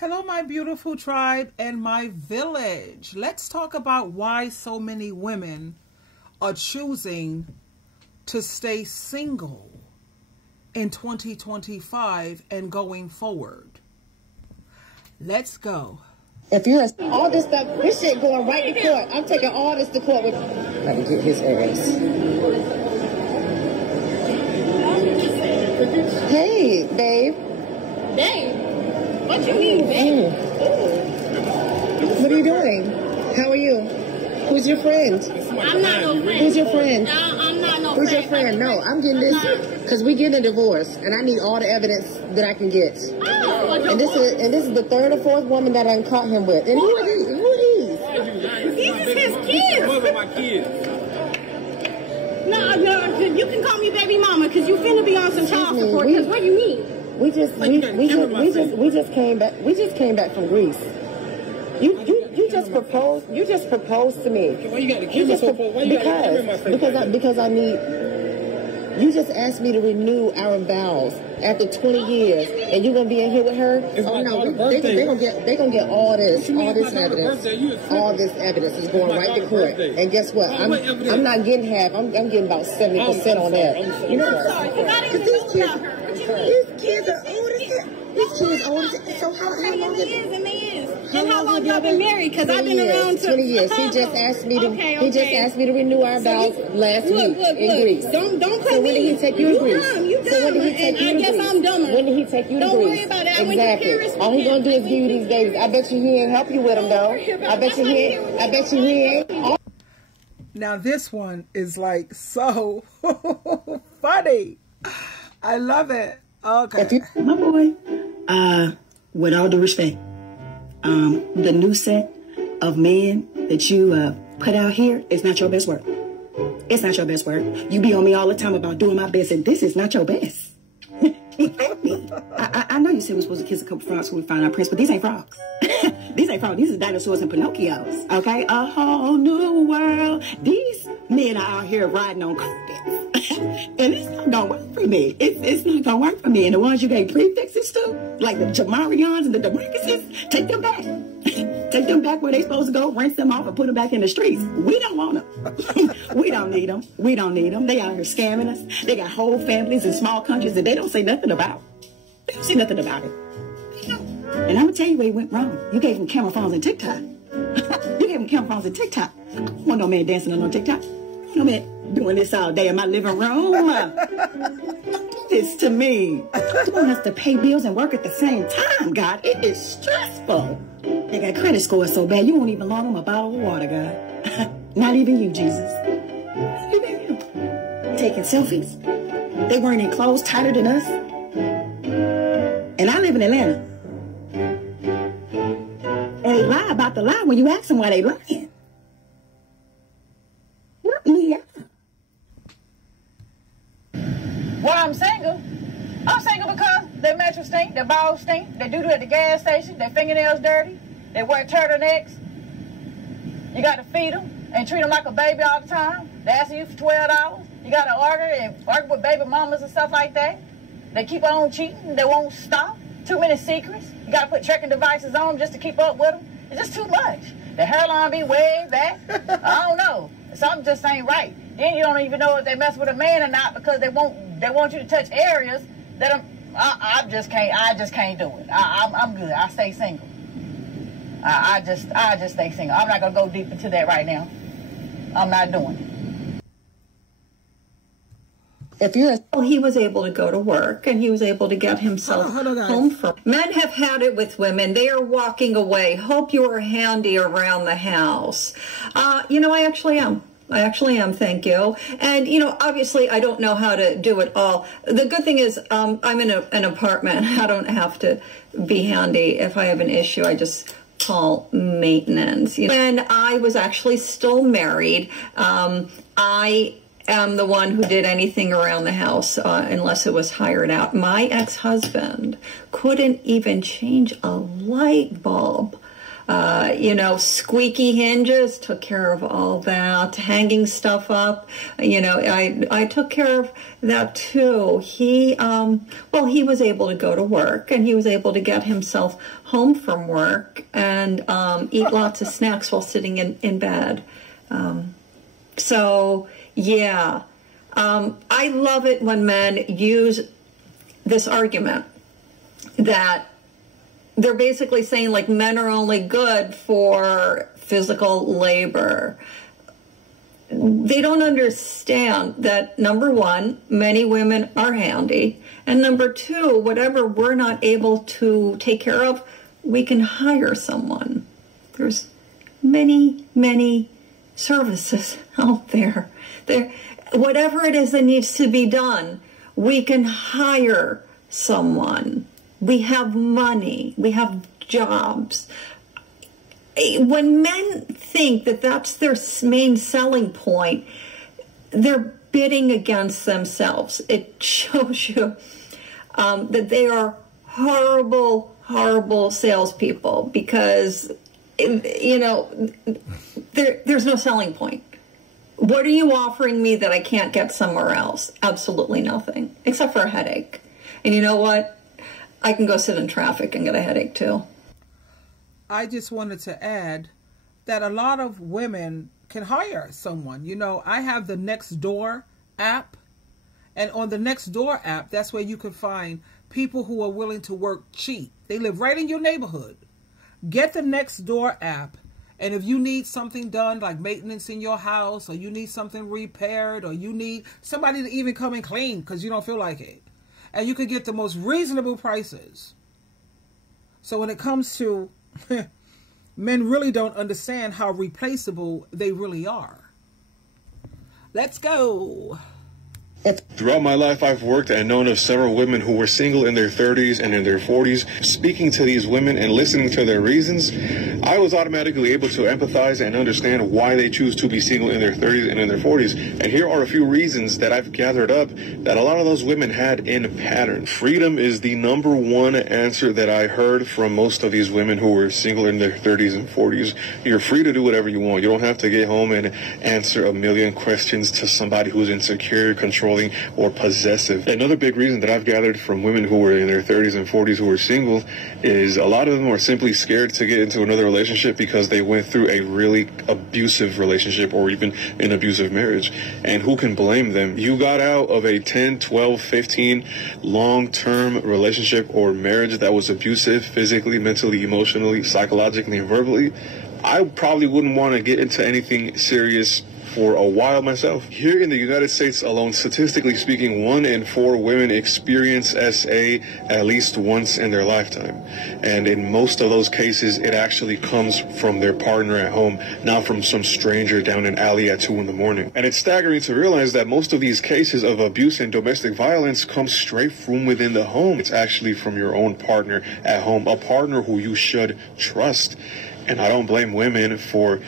Hello, my beautiful tribe and my village. Let's talk about why so many women are choosing to stay single in 2025 and going forward. Let's go. If you're all this stuff, this shit going right to court. I'm taking all this to court with. Let me get his ass. Hey, babe. Babe? What you mean, babe? What are you doing? How are you? Who's your friend? I'm not no friend. Who's your friend? No, I'm not no Who's friend. your friend? No, I'm getting this because we getting a divorce, and I need all the evidence that I can get. Oh, and this is the third or fourth woman that I caught him with. And who are these? Who are these? These is his kids. Those are my kids. No, you can call me baby mama because you finna be on some child support. Because what do you mean? We just came back. We just came back from Greece. You just proposed. You just proposed to me. Why you got to kill me so for? Why you got to kill me my face? Because I need. You just asked me to renew our vows after 20 years, and you're gonna be in here with her. Oh no, they gonna get all this evidence. All this evidence is going right to court. And guess what? I'm not getting half. I'm getting about 70% on that. You know, because these kids are old as hell. These kids old as hell. So how long have you? And how long y'all been married? Because I've been around 20 years. He just asked me to. He just asked me to renew our vows last week in Greece. Don't cut so when did he take you to Greece? You dumb. So when did he take you to Greece? I guess I'm dumber. When did he take you to Greece? Don't worry about that. Exactly. All he gonna do is give you these babies. I bet you he ain't help you with them though. I bet you he ain't. Now this one is like so funny. I love it. Okay. My boy, with all due respect, the new set of men that you put out here is not your best work. It's not your best work. You be on me all the time about doing my best, and this is not your best. I know you said we're supposed to kiss a couple frogs when we find our prince, but these ain't frogs. These ain't frogs. These are dinosaurs and Pinocchios, okay? A whole new world. These men are out here riding on carpets. And it's not gonna work for me. It's not gonna work for me. And the ones you gave prefixes to, like the Jamarians and the Demarcuses, take them back. Take them back where they supposed to go, rinse them off, and put them back in the streets. We don't want them. We don't need them. We don't need them. They out here scamming us. They got whole families in small countries that they don't say nothing about. They don't say nothing about it. And I'm going to tell you where he went wrong. You gave him camera phones and TikTok. You gave him camera phones and TikTok. I don't want no man dancing on no TikTok. No man doing this all day in my living room. This to me. You want us to pay bills and work at the same time, God. It is stressful. They got credit scores so bad you won't even loan them a bottle of water, God. Not even you, Jesus. Not even you. Taking selfies. They wearing their clothes tighter than us. And I live in Atlanta. And they lie about the lie when you ask them why they lying. Yeah. Well, I'm single because their mattress stink, their balls stink, they do at the gas station, their fingernails dirty, they wear turtlenecks. You got to feed them and treat them like a baby all the time. They asking you for $12. You got to argue with baby mamas and stuff like that. They keep on cheating. They won't stop. Too many secrets. You got to put tracking devices on them just to keep up with them. It's just too much. The hairline be way back. I don't know. Something just ain't right. Then you don't even know if they mess with a man or not because they want you to touch areas that I just can't do it. I'm good. I stay single. I just stay single. I'm not gonna go deep into that right now. I'm not doing it. He was able to go to work and he was able to get himself home from. Men have had it with women. They are walking away. Hope you are handy around the house. I actually am. Thank you. And, obviously I don't know how to do it all. The good thing is I'm in an apartment. I don't have to be handy. If I have an issue, I just call maintenance. When I was actually still married, I am the one who did anything around the house unless it was hired out. My ex-husband couldn't even change a light bulb Squeaky hinges, took care of all that. Hanging stuff up, I took care of that too. He was able to go to work, and he was able to get himself home from work and eat lots of snacks while sitting in bed. I love it when men use this argument that they're basically saying, like, men are only good for physical labor. They don't understand that, number one, many women are handy, and number two, whatever we're not able to take care of, we can hire someone. There's many, many services out there. Whatever it is that needs to be done, we can hire someone. We have money. We have jobs. When men think that that's their main selling point, they're bidding against themselves. It shows you that they are horrible, horrible salespeople because, there's no selling point. What are you offering me that I can't get somewhere else? Absolutely nothing, except for a headache. And you know what? I can go sit in traffic and get a headache too. I just wanted to add that a lot of women can hire someone. I have the Nextdoor app, and on the Nextdoor app, that's where you can find people who are willing to work cheap. They live right in your neighborhood. Get the Nextdoor app, and if you need something done, like maintenance in your house, or you need something repaired, or you need somebody to even come and clean because you don't feel like it, and you can get the most reasonable prices. So when it comes to men really don't understand how replaceable they really are. Let's go. Throughout my life, I've worked and known of several women who were single in their 30s and in their 40s. Speaking to these women and listening to their reasons, I was automatically able to empathize and understand why they choose to be single in their 30s and in their 40s. And here are a few reasons that I've gathered up that a lot of those women had in pattern. Freedom is the number one answer that I heard from most of these women who were single in their 30s and 40s. You're free to do whatever you want. You don't have to get home and answer a million questions to somebody who's insecure, controlling, or possessive. Another big reason that I've gathered from women who were in their 30s and 40s who were single is a lot of them are simply scared to get into another relationship because they went through a really abusive relationship or even an abusive marriage. And who can blame them? You got out of a 10, 12, 15 long-term relationship or marriage that was abusive physically, mentally, emotionally, psychologically, and verbally. I probably wouldn't want to get into anything serious for a while myself. Here in the United States alone, statistically speaking, 1 in 4 women experience SA at least once in their lifetime. And in most of those cases, it actually comes from their partner at home, not from some stranger down an alley at 2 in the morning. And it's staggering to realize that most of these cases of abuse and domestic violence come straight from within the home. It's actually from your own partner at home, a partner who you should trust. And I don't blame women for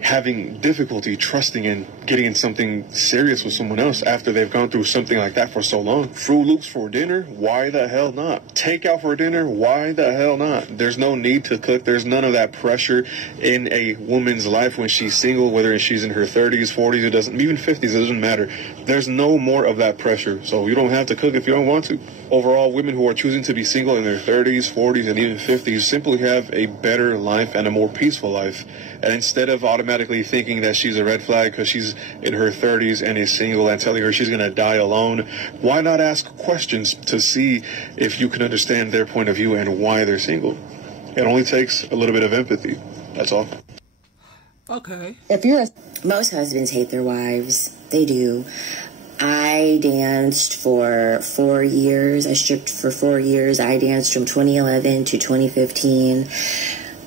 having difficulty trusting and getting in something serious with someone else after they've gone through something like that for so long. Fruit Loops for dinner? Why the hell not? Takeout for dinner? Why the hell not? There's no need to cook. There's none of that pressure in a woman's life when she's single, whether she's in her 30s, 40s, it doesn't, even 50s, it doesn't matter. There's no more of that pressure. So you don't have to cook if you don't want to. Overall, women who are choosing to be single in their 30s, 40s, and even 50s simply have a better life and a more peaceful life. And instead of automatically thinking that she's a red flag because she's in her 30s and is single and telling her she's going to die alone, why not ask questions to see if you can understand their point of view and why they're single? It only takes a little bit of empathy. That's all. Okay. Most husbands hate their wives. They do. I danced for 4 years. I stripped for 4 years. I danced from 2011 to 2015.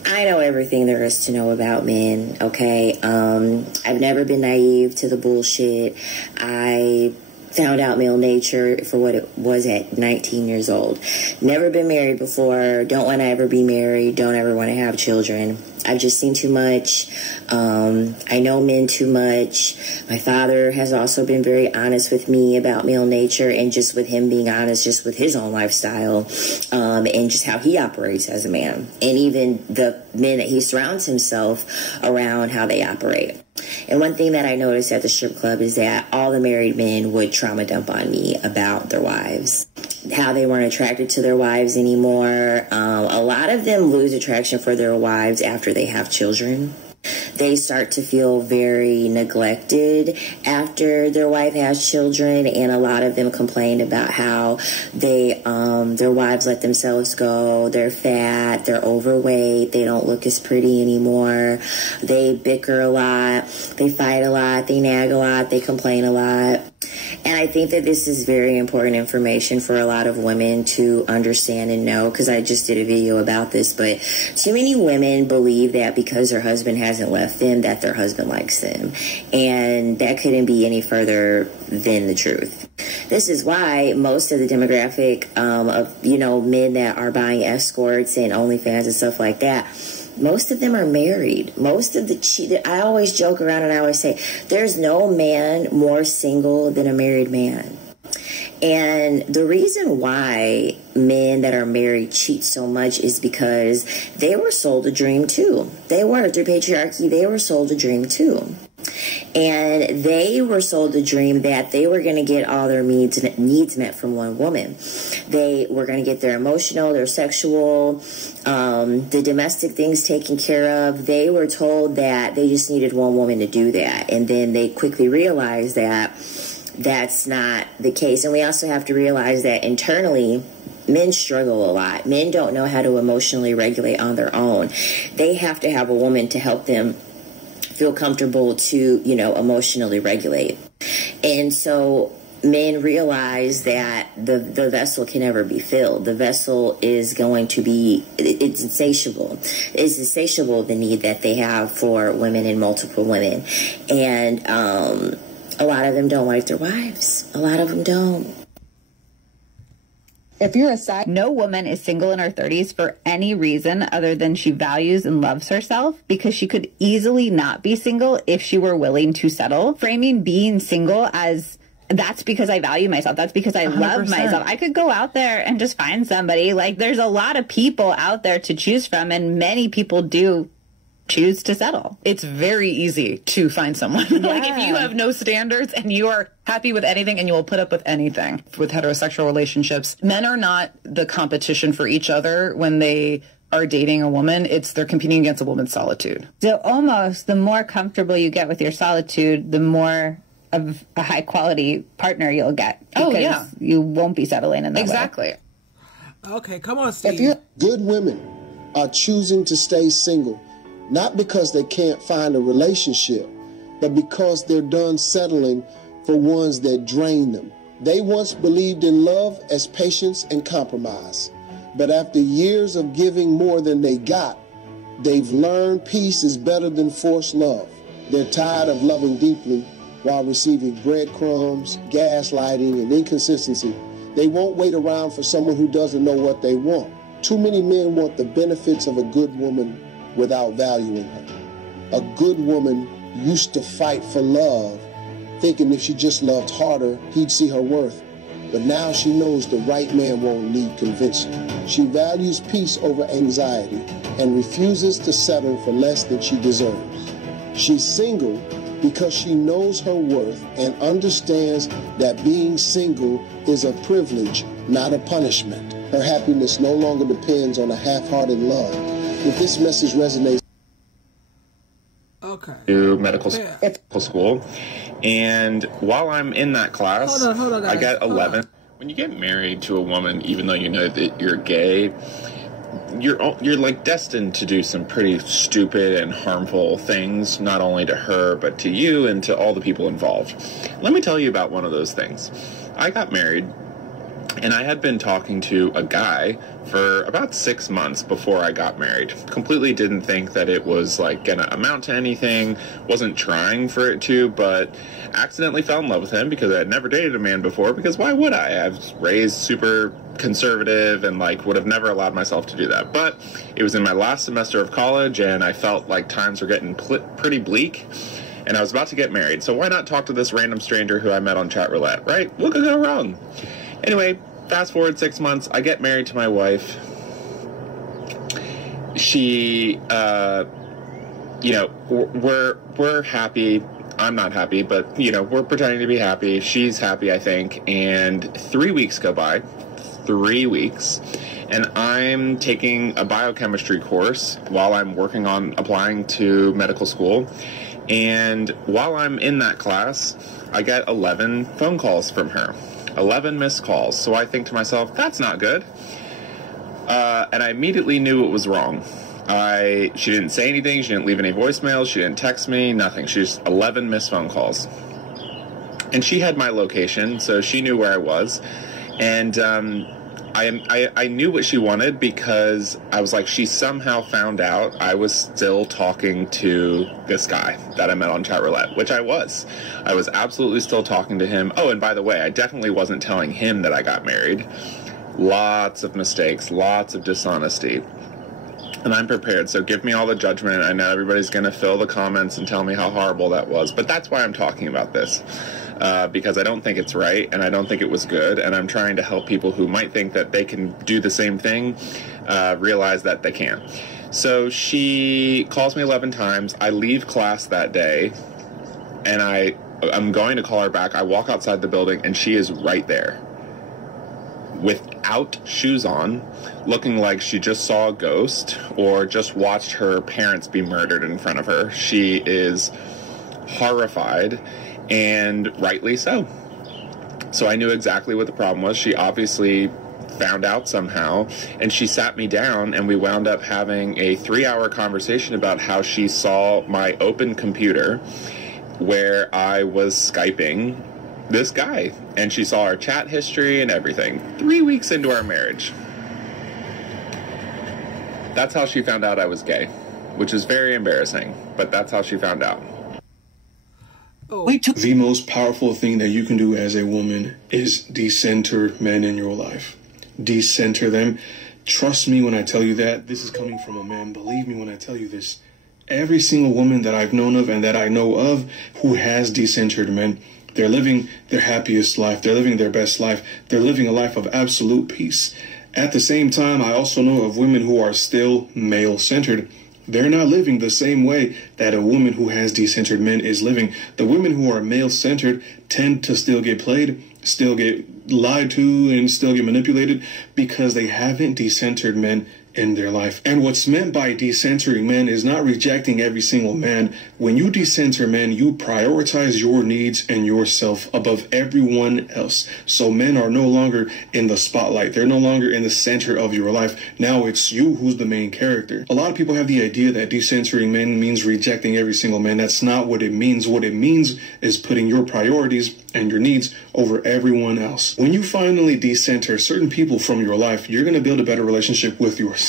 I know everything there is to know about men, okay? I've never been naive to the bullshit. I found out male nature for what it was at 19 years old. Never been married before. Don't want to ever be married. Don't ever want to have children. I've just seen too much. I know men too much. My father has also been very honest with me about male nature, and just with him being honest just with his own lifestyle, and just how he operates as a man, and even the men that he surrounds himself around, how they operate. And one thing that I noticed at the strip club is that all the married men would trauma dump on me about their wives, how they weren't attracted to their wives anymore. A lot of them lose attraction for their wives after they have children. They start to feel very neglected after their wife has children, and a lot of them complained about how they their wives let themselves go. They're fat, they're overweight, they don't look as pretty anymore. They bicker a lot, they fight a lot, they nag a lot, they complain a lot. And I think that this is very important information for a lot of women to understand and know, because I just did a video about this, but too many women believe that because their husband hasn't left them, that their husband likes them. And that couldn't be any further than the truth. This is why most of the demographic of, you know, men that are buying escorts and OnlyFans and stuff like that, most of them are married. Most of the I always joke around and I always say, there's no man more single than a married man. And the reason why men that are married cheat so much is because they were sold a dream too. They were, through patriarchy, they were sold a dream too. And they were sold a dream that they were going to get all their needs met from one woman. They were going to get their emotional, their sexual, the domestic things taken care of. They were told that they just needed one woman to do that. And then they quickly realized that that's not the case. And we also have to realize that internally, men struggle a lot. Men don't know how to emotionally regulate on their own. They have to have a woman to help them feel comfortable to, you know, emotionally regulate. And so men realize that the vessel can never be filled. The vessel is going to be, it's insatiable. It's insatiable, the need that they have for women and multiple women. And a lot of them don't like their wives. A lot of them don't. If you're a side, no woman is single in her 30s for any reason other than she values and loves herself, because she could easily not be single if she were willing to settle. Framing being single as, that's because I value myself, that's because I 100%. Love myself. I could go out there and just find somebody. Like, there's a lot of people out there to choose from, and many people do choose to settle. It's very easy to find someone. Yeah. Like, if you have no standards and you are happy with anything and you will put up with anything. With heterosexual relationships, men are not the competition for each other when they are dating a woman. It's they're competing against a woman's solitude. So almost the more comfortable you get with your solitude, the more of a high quality partner you'll get. Oh, yeah. You won't be settling in that exactly. way. Okay, come on, Steve. Good women are choosing to stay single, not because they can't find a relationship, but because they're done settling for ones that drain them. They once believed in love as patience and compromise, but after years of giving more than they got, they've learned peace is better than forced love. They're tired of loving deeply while receiving breadcrumbs, gaslighting, and inconsistency. They won't wait around for someone who doesn't know what they want. Too many men want the benefits of a good woman without valuing her. A good woman used to fight for love, thinking if she just loved harder, he'd see her worth. But now she knows the right man won't need convincing. She values peace over anxiety and refuses to settle for less than she deserves. She's single because she knows her worth and understands that being single is a privilege, not a punishment. Her happiness no longer depends on a half-hearted love. If this message resonates, to medical school, and while I'm in that class, hold on, guys. I got 11. When you get married to a woman, even though you know that you're gay, you're like destined to do some pretty stupid and harmful things, not only to her but to you and to all the people involved. Let me tell you about one of those things. I got married, And I had been talking to a guy for about 6 months before I got married. Completely didn't think that it was like gonna amount to anything, wasn't trying for it to, but accidentally fell in love with him because I had never dated a man before, because why would I? I was raised super conservative and like would have never allowed myself to do that. But it was in my last semester of college and I felt like times were getting pretty bleak. And I was about to get married, so why not talk to this random stranger who I met on chat roulette, right? What could go wrong? Anyway, fast forward 6 months, I get married to my wife. She, you know, we're happy. I'm not happy, but, you know, we're pretending to be happy. She's happy, I think. And 3 weeks go by. 3 weeks. And I'm taking a biochemistry course while I'm working on applying to medical school. And while I'm in that class, I get 11 phone calls from her. 11 missed calls. So I think to myself, that's not good. And I immediately knew it was wrong. She didn't say anything. She didn't leave any voicemails. She didn't text me. Nothing. She just 11 missed phone calls. And she had my location, so she knew where I was. And I knew what she wanted because I was like, she somehow found out I was still talking to this guy that I met on chat roulette, which I was. I was absolutely still talking to him. Oh, and by the way, I definitely wasn't telling him that I got married. Lots of mistakes, lots of dishonesty. And I'm prepared, so give me all the judgment. I know everybody's going to fill the comments and tell me how horrible that was, but that's why I'm talking about this. Because I don't think it's right, and I don't think it was good, and I'm trying to help people who might think that they can do the same thing realize that they can't. So she calls me 11 times. I leave class that day, and I'm going to call her back. I walk outside the building, and she is right there without shoes on, looking like she just saw a ghost or just watched her parents be murdered in front of her. She is horrified. And rightly so. So I knew exactly what the problem was. She obviously found out somehow, and she sat me down, and we wound up having a 3-hour conversation about how she saw my open computer where I was Skyping this guy, and she saw our chat history and everything. 3 weeks into our marriage. That's how she found out I was gay, which is very embarrassing, but that's how she found out. The most powerful thing that you can do as a woman is decenter men in your life. Decenter them. Trust me when I tell you that. This is coming from a man. Believe me when I tell you this. Every single woman that I've known of and that I know of who has decentered men, they're living their happiest life. They're living their best life. They're living a life of absolute peace. At the same time, I also know of women who are still male-centered. They're not living the same way that a woman who has decentered men is living. The women who are male-centered tend to still get played, still get lied to, and still get manipulated because they haven't decentered men in their life. And what's meant by decentering men is not rejecting every single man. When you decenter men, you prioritize your needs and yourself above everyone else. So men are no longer in the spotlight. They're no longer in the center of your life. Now it's you who's the main character. A lot of people have the idea that decentering men means rejecting every single man. That's not what it means. What it means is putting your priorities and your needs over everyone else. When you finally decenter certain people from your life, you're going to build a better relationship with yourself.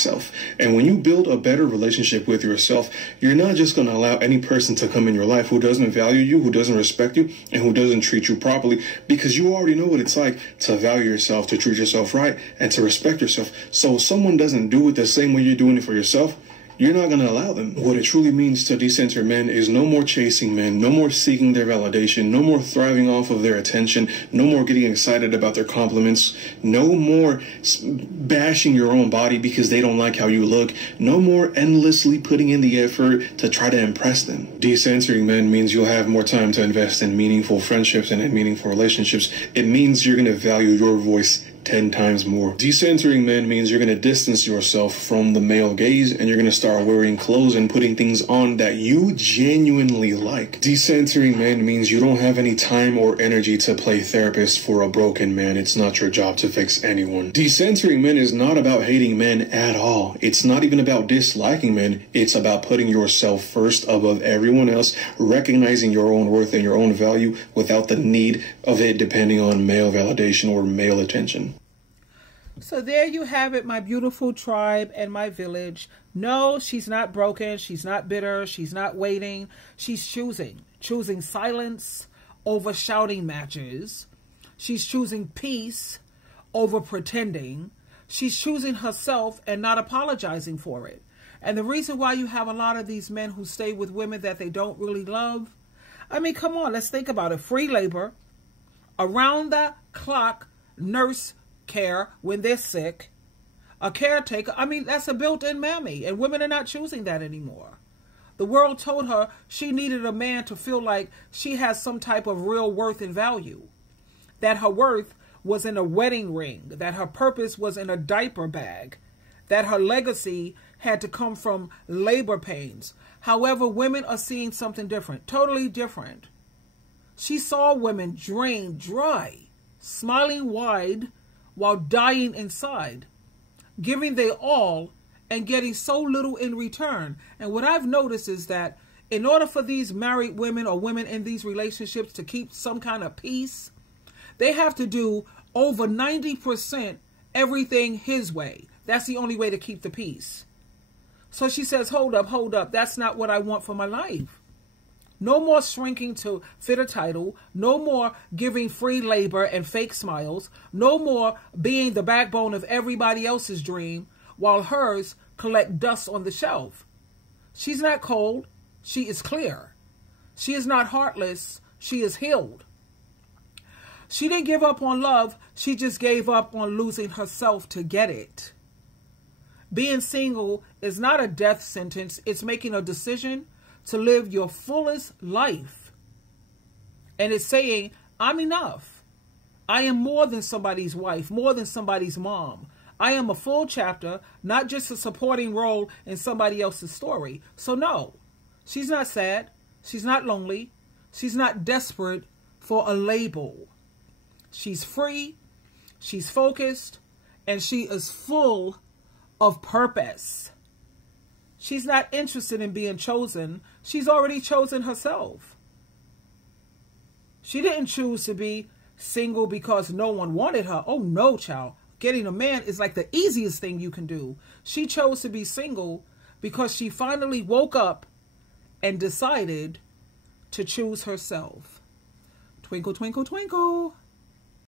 And when you build a better relationship with yourself, you're not just going to allow any person to come in your life who doesn't value you, who doesn't respect you, and who doesn't treat you properly, because you already know what it's like to value yourself, to treat yourself right, and to respect yourself. So if someone doesn't do it the same way you're doing it for yourself, you're not going to allow them. What it truly means to decenter men is no more chasing men, no more seeking their validation, no more thriving off of their attention, no more getting excited about their compliments, no more bashing your own body because they don't like how you look, no more endlessly putting in the effort to try to impress them. Decentering men means you'll have more time to invest in meaningful friendships and in meaningful relationships. It means you're going to value your voice 10 times more. Decentering men means you're going to distance yourself from the male gaze, and you're going to start wearing clothes and putting things on that you genuinely like. Decentering men means you don't have any time or energy to play therapist for a broken man. It's not your job to fix anyone. Decentering men is not about hating men at all. It's not even about disliking men. It's about putting yourself first above everyone else, recognizing your own worth and your own value without the need of it depending on male validation or male attention. So there you have it, my beautiful tribe and my village. No, she's not broken. She's not bitter. She's not waiting. She's choosing silence over shouting matches. She's choosing peace over pretending. She's choosing herself and not apologizing for it. And the reason why you have a lot of these men who stay with women that they don't really love, I mean, come on, let's think about it. Free labor, around the clock nurse care when they're sick, a caretaker. I mean, that's a built-in mammy, and women are not choosing that anymore. The world told her she needed a man to feel like she has some type of real worth and value, that her worth was in a wedding ring, that her purpose was in a diaper bag, that her legacy had to come from labor pains. However, women are seeing something different, totally different. She saw women drained dry, smiling wide while dying inside, giving their all and getting so little in return. And what I've noticed is that in order for these married women or women in these relationships to keep some kind of peace, they have to do over 90% everything his way. That's the only way to keep the peace. So she says, hold up. That's not what I want for my life. No more shrinking to fit a title. No more giving free labor and fake smiles. No more being the backbone of everybody else's dream while hers collect dust on the shelf. She's not cold. She is clear. She is not heartless. She is healed. She didn't give up on love. She just gave up on losing herself to get it. Being single is not a death sentence. It's making a decision to live your fullest life. And it's saying, I'm enough. I am more than somebody's wife, more than somebody's mom. I am a full chapter, not just a supporting role in somebody else's story. So no, she's not sad. She's not lonely. She's not desperate for a label. She's free. She's focused. And she is full of purpose. She's not interested in being chosen. She's already chosen herself. She didn't choose to be single because no one wanted her. Oh no, child. Getting a man is like the easiest thing you can do. She chose to be single because she finally woke up and decided to choose herself. Twinkle, twinkle, twinkle.